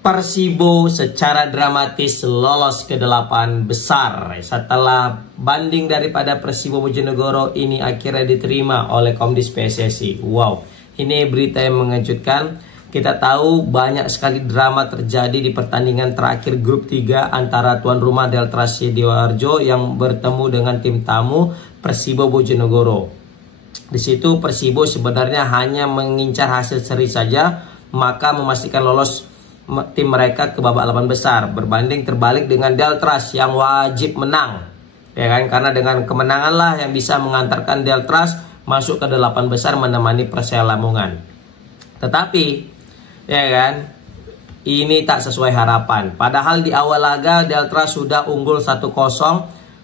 Persibo secara dramatis lolos ke 8 besar setelah banding daripada Persibo Bojonegoro ini akhirnya diterima oleh Komdis PSSI. Wow, ini berita yang mengejutkan. Kita tahu banyak sekali drama terjadi di pertandingan terakhir grup 3 antara tuan rumah Deltras Sidoarjo yang bertemu dengan tim tamu Persibo Bojonegoro. Di situ Persibo sebenarnya hanya mengincar hasil seri saja, maka memastikan lolos tim mereka ke babak 8 besar, berbanding terbalik dengan Deltras yang wajib menang, ya kan? Karena dengan kemenangan lah yang bisa mengantarkan Deltras masuk ke 8 besar menemani Persela Lamongan. Tetapi, ya kan, ini tak sesuai harapan. Padahal di awal laga Deltras sudah unggul 1-0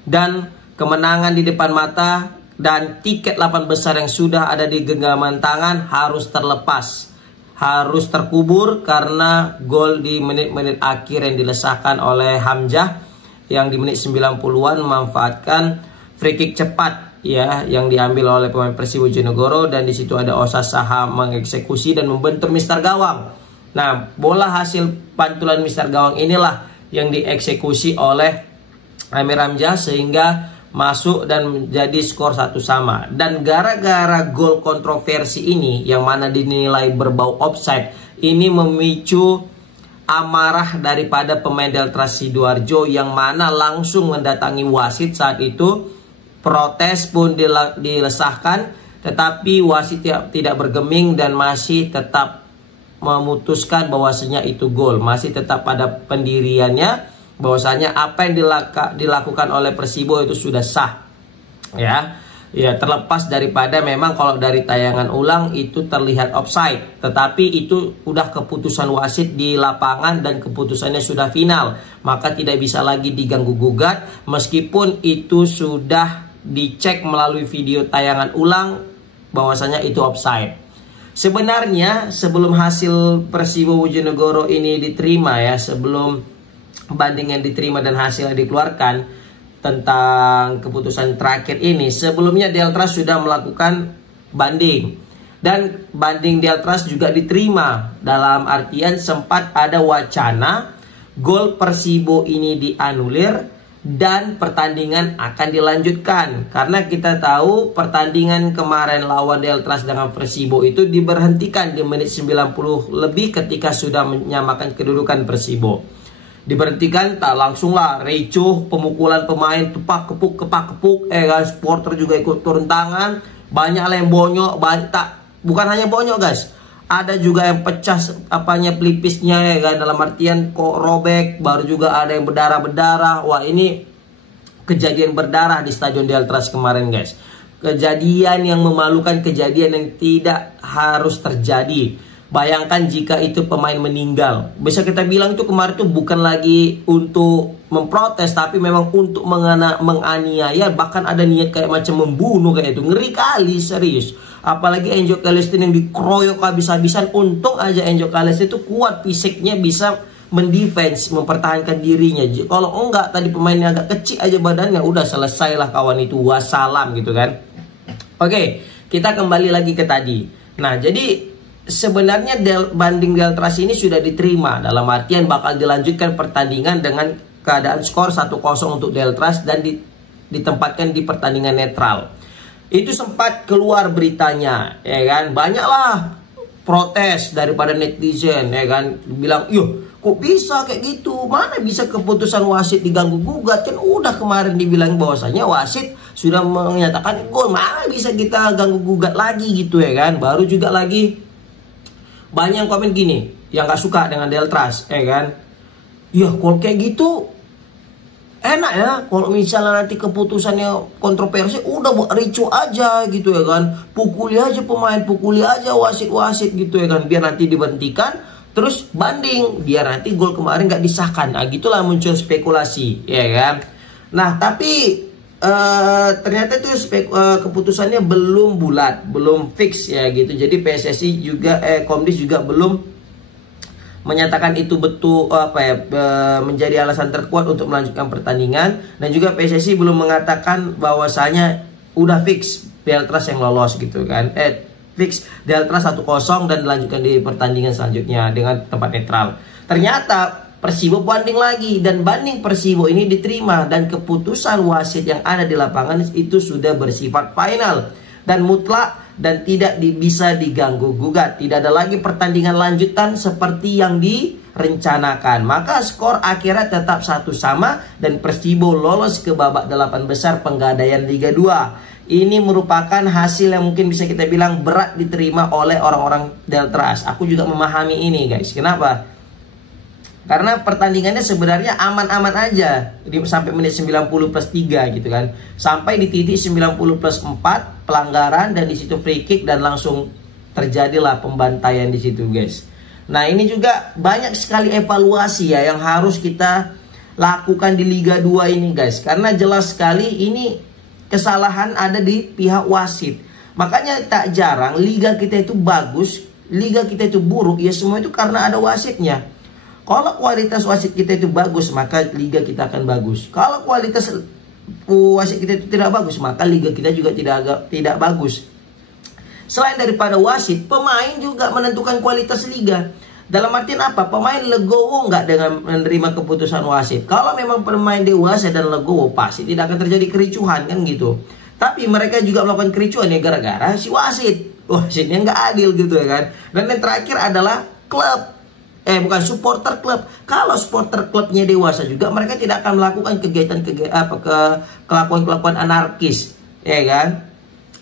dan kemenangan di depan mata dan tiket 8 besar yang sudah ada di genggaman tangan harus terlepas, harus terkubur karena gol di menit-menit akhir yang dilesahkan oleh Hamzah yang di menit 90-an memanfaatkan free kick cepat ya yang diambil oleh pemain Persibo Bojonegoro, dan di situ ada Osa Saha mengeksekusi dan membentur Mister Gawang. Nah, bola hasil pantulan Mister Gawang inilah yang dieksekusi oleh Amir Hamzah sehingga masuk dan menjadi skor 1-1. Dan gara-gara gol kontroversi ini yang mana dinilai berbau offside, ini memicu amarah daripada pemain Deltras Sidoarjo yang mana langsung mendatangi wasit saat itu. Protes pun dilesahkan, tetapi wasit tidak bergeming dan masih tetap memutuskan bahwasanya itu gol. Masih tetap pada pendiriannya bahwasanya apa yang dilakukan oleh Persibo itu sudah sah, ya terlepas daripada memang kalau dari tayangan ulang itu terlihat offside, tetapi itu udah keputusan wasit di lapangan dan keputusannya sudah final, maka tidak bisa lagi diganggu gugat meskipun itu sudah dicek melalui video tayangan ulang bahwasanya itu offside. Sebenarnya sebelum hasil Persibo Bojonegoro ini diterima ya, sebelum banding yang diterima dan hasilnya dikeluarkan tentang keputusan terakhir ini, sebelumnya Deltras sudah melakukan banding, dan banding Deltras juga diterima. Dalam artian sempat ada wacana gol Persibo ini dianulir dan pertandingan akan dilanjutkan, karena kita tahu pertandingan kemarin lawan Deltras dengan Persibo itu diberhentikan di menit 90 lebih ketika sudah menyamakan kedudukan Persibo. Diberhentikan tak langsung lah, ricuh, pemukulan pemain, kepak kepuk, supporter juga ikut turun tangan, banyak lah yang bonyok, bukan hanya bonyok guys, ada juga yang pecah pelipisnya ya kan, dalam artian kok robek, baru juga ada yang berdarah. Wah, ini kejadian berdarah di Stadion Deltras kemarin guys, kejadian yang memalukan, kejadian yang tidak harus terjadi. Bayangkan jika itu pemain meninggal. Bisa kita bilang itu kemarin itu bukan lagi untuk memprotes, tapi memang untuk menganiaya, bahkan ada niat kayak macam membunuh kayak itu. Ngeri kali, serius. Apalagi Angel Celestin yang dikeroyok habis-habisan. Untung aja Angel Celestin itu kuat fisiknya, bisa mendefense, mempertahankan dirinya. Kalau enggak, tadi pemainnya agak kecil aja badannya, udah selesai lah kawan itu, wassalam gitu kan. Oke, kita kembali lagi ke tadi. Nah, jadi sebenarnya banding Deltras ini sudah diterima, dalam artian bakal dilanjutkan pertandingan dengan keadaan skor 1-0 untuk Deltras dan ditempatkan di pertandingan netral. Itu sempat keluar beritanya, ya kan, banyaklah protes daripada netizen, ya kan, bilang, "Yuh, kok bisa kayak gitu? Mana bisa keputusan wasit diganggu gugat? Kan udah kemarin dibilang bahwasanya wasit sudah menyatakan gol, mana bisa kita ganggu gugat lagi gitu ya kan?" Baru juga lagi banyak yang komen gini, yang gak suka dengan Deltras, ya kan, "Ya kalau kayak gitu enak ya, kalau misalnya nanti keputusannya kontroversi, udah buat ricu aja gitu ya kan, pukuli aja pemain, pukuli aja wasit-wasit gitu ya kan, biar nanti diberhentikan, terus banding, biar nanti gol kemarin gak disahkan." Nah gitulah muncul spekulasi, ya kan. Nah tapi ternyata itu keputusannya belum bulat, belum fix ya gitu. Jadi PSSI juga Komdis juga belum menyatakan itu betul menjadi alasan terkuat untuk melanjutkan pertandingan, dan juga PSSI belum mengatakan bahwasanya udah fix Deltras yang lolos gitu kan. fix Deltras 1-0 dan dilanjutkan di pertandingan selanjutnya dengan tempat netral. Ternyata Persibo banding lagi, dan banding Persibo ini diterima, dan keputusan wasit yang ada di lapangan itu sudah bersifat final dan mutlak dan tidak bisa diganggu gugat. Tidak ada lagi pertandingan lanjutan seperti yang direncanakan. Maka skor akhirnya tetap 1-1 dan Persibo lolos ke babak 8 besar Penggadaian Liga 2. Ini merupakan hasil yang mungkin bisa kita bilang berat diterima oleh orang-orang Deltras. Aku juga memahami ini guys. Kenapa? Karena pertandingannya sebenarnya aman-aman aja sampai menit 90 plus 3 gitu kan. Sampai di titik 90 plus 4 pelanggaran dan di situ free kick dan langsung terjadilah pembantaian di situ guys. Nah, ini juga banyak sekali evaluasi ya yang harus kita lakukan di Liga 2 ini guys. Karena jelas sekali ini kesalahan ada di pihak wasit. Makanya tak jarang liga kita itu bagus, liga kita itu buruk, ya semua itu karena ada wasitnya. Kalau kualitas wasit kita itu bagus, maka liga kita akan bagus. Kalau kualitas wasit kita itu tidak bagus, maka liga kita juga tidak bagus. Selain daripada wasit, pemain juga menentukan kualitas liga. Dalam artian apa? Pemain legowo nggak dengan menerima keputusan wasit. Kalau memang pemain dewasa dan legowo, pasti tidak akan terjadi kericuhan kan gitu. Tapi mereka juga melakukan kericuhan ya gara-gara si wasit. Wasitnya nggak adil gitu ya kan. Dan yang terakhir adalah klub. Bukan supporter klub. Kalau supporter klubnya dewasa juga, mereka tidak akan melakukan kelakuan anarkis, ya kan?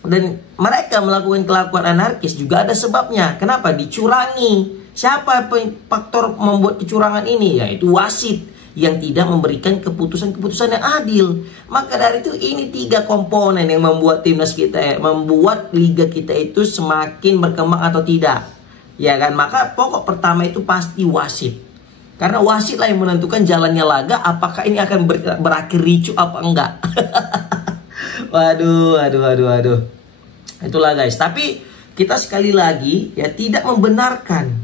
Dan mereka melakukan kelakuan anarkis juga ada sebabnya. Kenapa? Dicurangi. Siapa faktor membuat kecurangan ini? Yaitu wasit yang tidak memberikan keputusan-keputusan yang adil. Maka dari itu ini 3 komponen yang membuat timnas kita, membuat liga kita itu semakin berkembang atau tidak. Ya kan, maka pokok pertama itu pasti wasit. Karena wasit lah yang menentukan jalannya laga, apakah ini akan berakhir ricu apa enggak. Waduh. Itulah guys. Tapi kita sekali lagi ya tidak membenarkan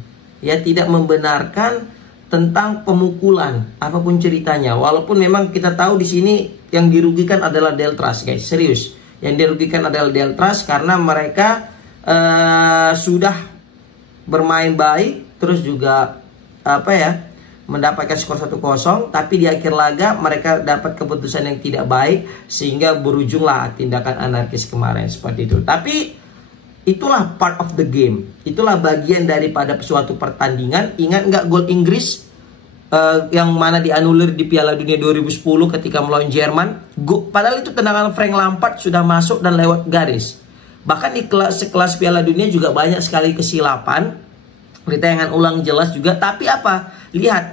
tentang pemukulan apapun ceritanya. Walaupun memang kita tahu di sini yang dirugikan adalah Deltras guys, serius. Yang dirugikan adalah Deltras karena mereka sudah bermain baik, terus juga mendapatkan skor 1-0, tapi di akhir laga mereka dapat keputusan yang tidak baik sehingga berujunglah tindakan anarkis kemarin seperti itu. Tapi itulah part of the game, itulah bagian daripada suatu pertandingan. Ingat nggak gol Inggris yang mana dianulir di Piala Dunia 2010 ketika melawan Jerman? Padahal itu tendangan Frank Lampard sudah masuk dan lewat garis. Bahkan di sekelas Piala Dunia juga banyak sekali kesilapan. Di tayangan ulang jelas juga. Tapi apa? Lihat,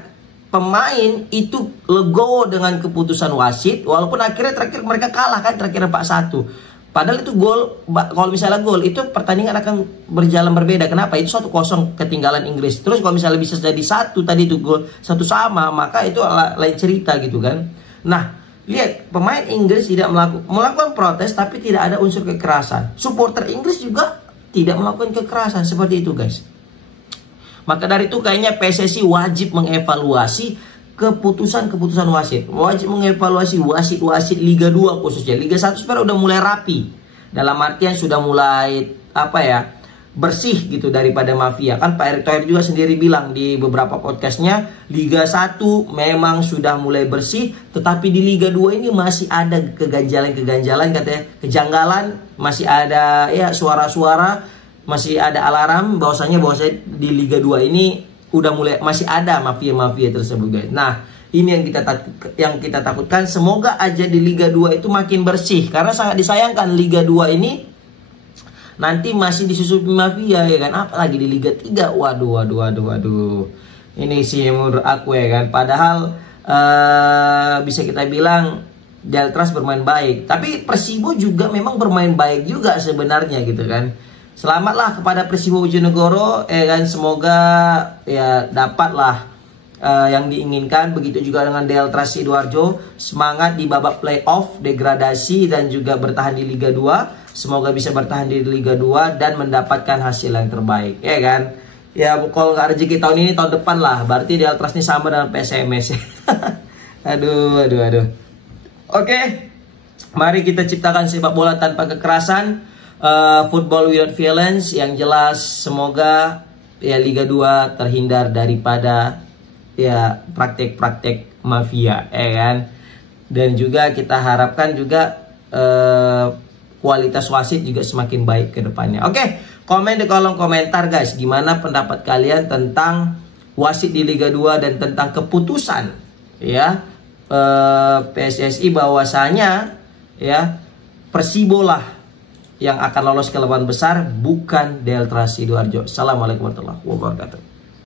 pemain itu legowo dengan keputusan wasit. Walaupun akhirnya terakhir mereka kalah kan, terakhir 4-1. Padahal itu gol, kalau misalnya gol itu pertandingan akan berjalan berbeda. Kenapa? Itu 1-0 ketinggalan Inggris. Terus kalau misalnya bisa jadi 1 tadi itu gol 1 sama, maka itu lain cerita gitu kan. Nah, lihat, pemain Inggris tidak melakukan protes tapi tidak ada unsur kekerasan. Supporter Inggris juga tidak melakukan kekerasan seperti itu guys. Maka dari itu kayaknya PSSI wajib mengevaluasi keputusan-keputusan wasit. Wajib mengevaluasi wasit-wasit Liga 2 khususnya. Liga 1 sebenarnya udah mulai rapi. Dalam artian sudah mulai bersih gitu daripada mafia. Kan Pak Erick Thohir juga sendiri bilang di beberapa podcastnya, Liga 1 memang sudah mulai bersih, tetapi di Liga 2 ini masih ada keganjalan-keganjalan, katanya kejanggalan, masih ada ya suara-suara, masih ada alarm bahwasanya di Liga 2 ini udah mulai masih ada mafia-mafia tersebut guys. Nah, ini yang kita takutkan. Semoga aja di Liga 2 itu makin bersih, karena sangat disayangkan Liga 2 ini nanti masih disusupi mafia ya kan. Apalagi di Liga 3. Waduh. Ini sih menurut aku ya kan. Padahal bisa kita bilang Deltras bermain baik, tapi Persibo juga memang bermain baik juga sebenarnya gitu kan. Selamatlah kepada Persibo Bojonegoro ya kan. Semoga ya dapatlah yang diinginkan. Begitu juga dengan Deltras Sidoarjo, semangat di babak playoff, degradasi dan juga bertahan di Liga 2. Semoga bisa bertahan di Liga 2 dan mendapatkan hasil yang terbaik, ya kan? Ya, kalau nggak rezeki tahun ini, tahun depan lah. Berarti Deltras ini sama dengan PSMS. Aduh. Oke, mari kita ciptakan sepak bola tanpa kekerasan. football without violence. Yang jelas semoga ya Liga 2 terhindar daripada ya praktek-praktek mafia, ya kan. Dan juga kita harapkan juga kualitas wasit juga semakin baik ke depannya. Oke, komen di kolom komentar guys, gimana pendapat kalian tentang wasit di Liga 2 dan tentang keputusan ya PSSI bahwasanya ya Persibo lah yang akan lolos ke 8 besar, bukan Delta Sidoarjo. Assalamualaikum warahmatullahi wabarakatuh.